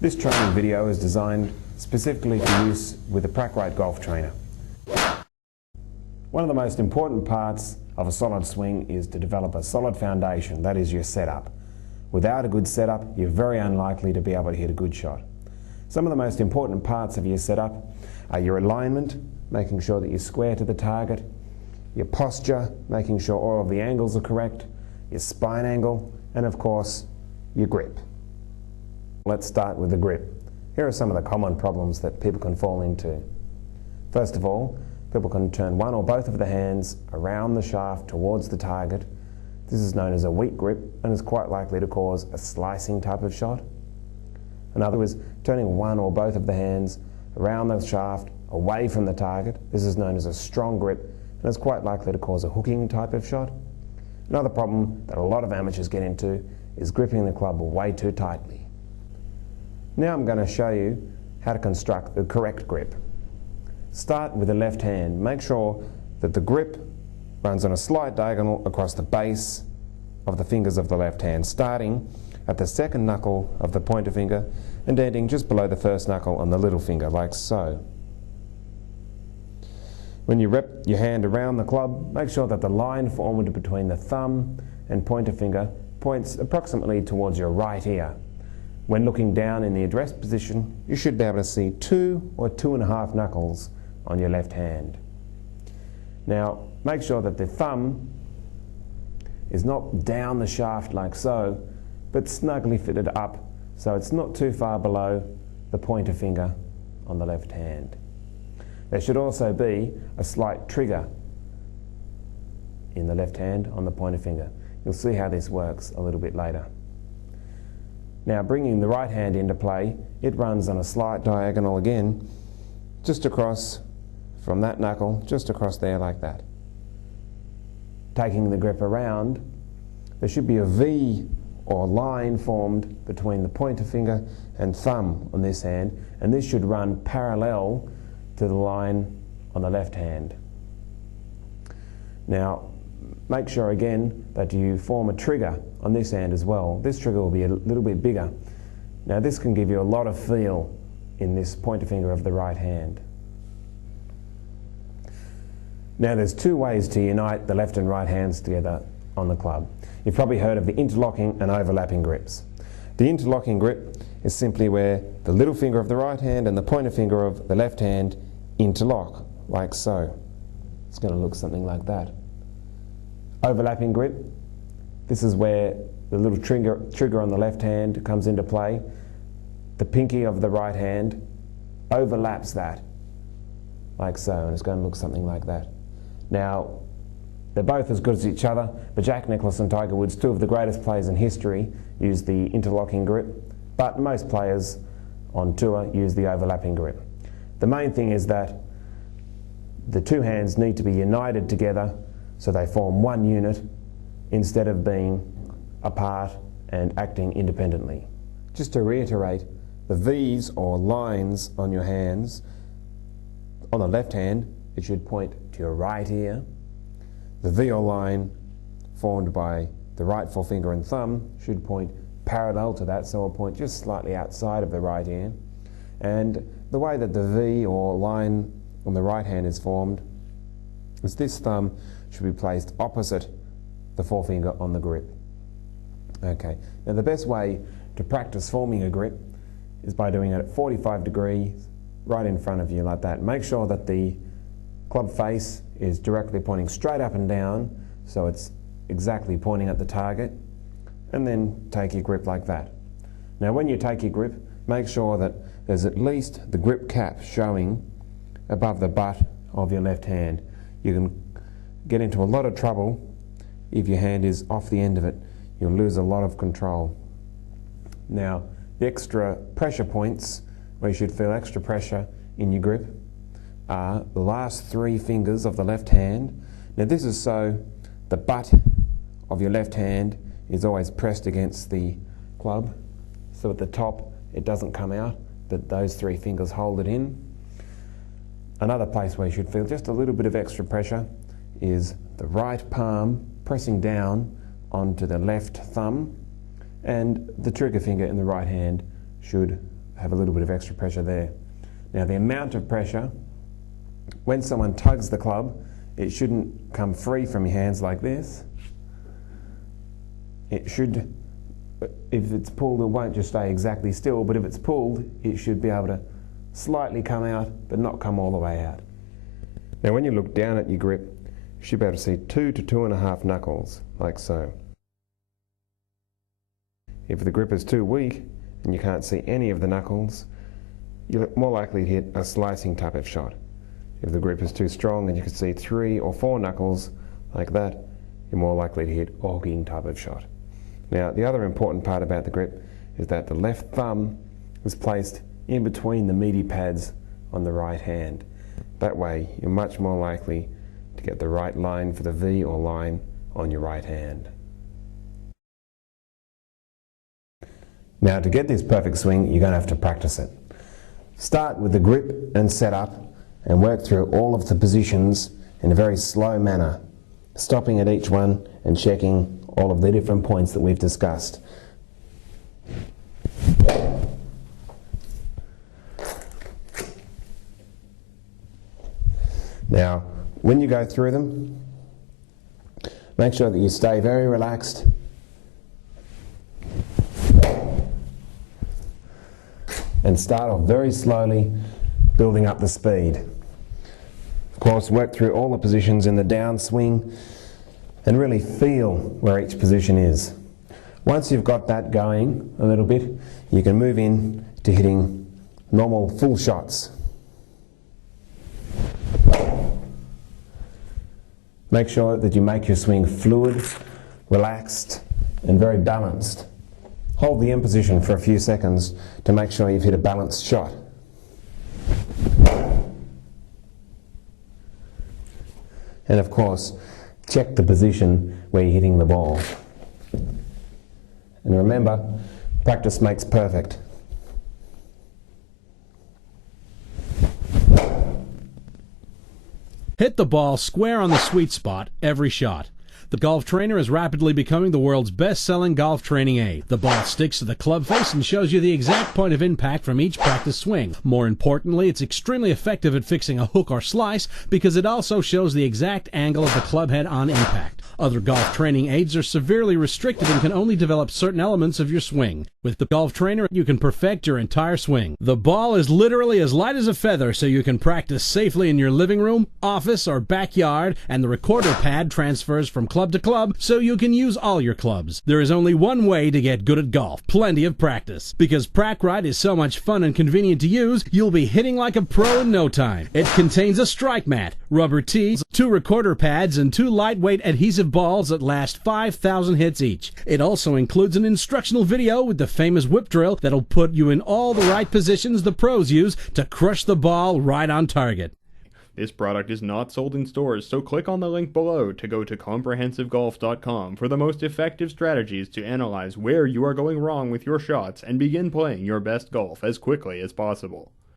This training video is designed specifically for use with a Prackrite golf trainer. One of the most important parts of a solid swing is to develop a solid foundation, that is your setup. Without a good setup, you're very unlikely to be able to hit a good shot. Some of the most important parts of your setup are your alignment, making sure that you're square to the target, your posture, making sure all of the angles are correct, your spine angle, and of course, your grip. Let's start with the grip. Here are some of the common problems that people can fall into. First of all, people can turn one or both of the hands around the shaft towards the target. This is known as a weak grip and is quite likely to cause a slicing type of shot. Another is turning one or both of the hands around the shaft away from the target. This is known as a strong grip and is quite likely to cause a hooking type of shot. Another problem that a lot of amateurs get into is gripping the club way too tightly. Now I'm going to show you how to construct the correct grip. Start with the left hand. Make sure that the grip runs on a slight diagonal across the base of the fingers of the left hand, starting at the second knuckle of the pointer finger and ending just below the first knuckle on the little finger, like so. When you wrap your hand around the club, make sure that the line formed between the thumb and pointer finger points approximately towards your right ear. When looking down in the address position, you should be able to see 2 or 2.5 knuckles on your left hand. Now, make sure that the thumb is not down the shaft like so, but snugly fitted up so it's not too far below the pointer finger on the left hand. There should also be a slight trigger in the left hand on the pointer finger. You'll see how this works a little bit later. Now, bringing the right hand into play, it runs on a slight diagonal again, just across from that knuckle, just across there like that. Taking the grip around, there should be a V or line formed between the pointer finger and thumb on this hand, and this should run parallel to the line on the left hand. Now, make sure again that you form a trigger on this hand as well. This trigger will be a little bit bigger. Now, this can give you a lot of feel in this pointer finger of the right hand. Now, there's 2 ways to unite the left and right hands together on the club. You've probably heard of the interlocking and overlapping grips. The interlocking grip is simply where the little finger of the right hand and the pointer finger of the left hand interlock, like so. It's going to look something like that. Overlapping grip, this is where the little trigger on the left hand comes into play. The pinky of the right hand overlaps that, like so, and it's going to look something like that. Now, they're both as good as each other, but Jack Nicklaus and Tiger Woods, 2 of the greatest players in history, use the interlocking grip, but most players on tour use the overlapping grip. The main thing is that the 2 hands need to be united together so they form one unit instead of being apart and acting independently. Just to reiterate, the V's or lines on your hands, on the left hand, it should point to your right ear. The V or line formed by the right forefinger and thumb should point parallel to that, so it'll point just slightly outside of the right ear. And the way that the V or line on the right hand is formed is this thumb should be placed opposite the forefinger on the grip. Okay, now the best way to practice forming a grip is by doing it at 45 degrees right in front of you like that. Make sure that the club face is directly pointing straight up and down so it's exactly pointing at the target, and then take your grip like that. Now when you take your grip, make sure that there's at least the grip cap showing above the butt of your left hand. You can get into a lot of trouble if your hand is off the end of it. You'll lose a lot of control. Now, the extra pressure points where you should feel extra pressure in your grip are the last 3 fingers of the left hand. Now this is so the butt of your left hand is always pressed against the club, so at the top it doesn't come out, but those 3 fingers hold it in. Another place where you should feel just a little bit of extra pressure is the right palm pressing down onto the left thumb, and the trigger finger in the right hand should have a little bit of extra pressure there. Now the amount of pressure, when someone tugs the club, it shouldn't come free from your hands like this. It should, if it's pulled, it won't just stay exactly still, but if it's pulled, it should be able to slightly come out, but not come all the way out. Now when you look down at your grip, you should be able to see 2 to 2.5 knuckles, like so. If the grip is too weak and you can't see any of the knuckles, you're more likely to hit a slicing type of shot. If the grip is too strong and you can see 3 or 4 knuckles, like that, you're more likely to hit a hogging type of shot. Now, the other important part about the grip is that the left thumb is placed in between the meaty pads on the right hand. That way, you're much more likely to get the right line for the V or line on your right hand. Now, to get this perfect swing, you're going to have to practice it. Start with the grip and setup and work through all of the positions in a very slow manner, stopping at each one and checking all of the different points that we've discussed. Now, when you go through them, make sure that you stay very relaxed and start off very slowly, building up the speed. Of course, work through all the positions in the downswing and really feel where each position is. Once you've got that going a little bit, you can move in to hitting normal full shots. Make sure that you make your swing fluid, relaxed, and very balanced. Hold the in position for a few seconds to make sure you've hit a balanced shot. And of course, check the position where you're hitting the ball. And remember, practice makes perfect. Hit the ball square on the sweet spot every shot. The Golf Trainer is rapidly becoming the world's best-selling golf training aid. The ball sticks to the club face and shows you the exact point of impact from each practice swing. More importantly, it's extremely effective at fixing a hook or slice because it also shows the exact angle of the club head on impact. Other golf training aids are severely restricted and can only develop certain elements of your swing. With the Golf Trainer, you can perfect your entire swing. The ball is literally as light as a feather, so you can practice safely in your living room, office, or backyard, and the recorder pad transfers from club to club, so you can use all your clubs. There is only one way to get good at golf: plenty of practice. Because PracRite is so much fun and convenient to use, you'll be hitting like a pro in no time. It contains a strike mat, rubber tees, 2 recorder pads, and 2 lightweight adhesive balls that last 5,000 hits each. It also includes an instructional video with the famous whip drill that'll put you in all the right positions the pros use to crush the ball right on target. This product is not sold in stores, so click on the link below to go to comprehensivegolf.com for the most effective strategies to analyze where you are going wrong with your shots and begin playing your best golf as quickly as possible.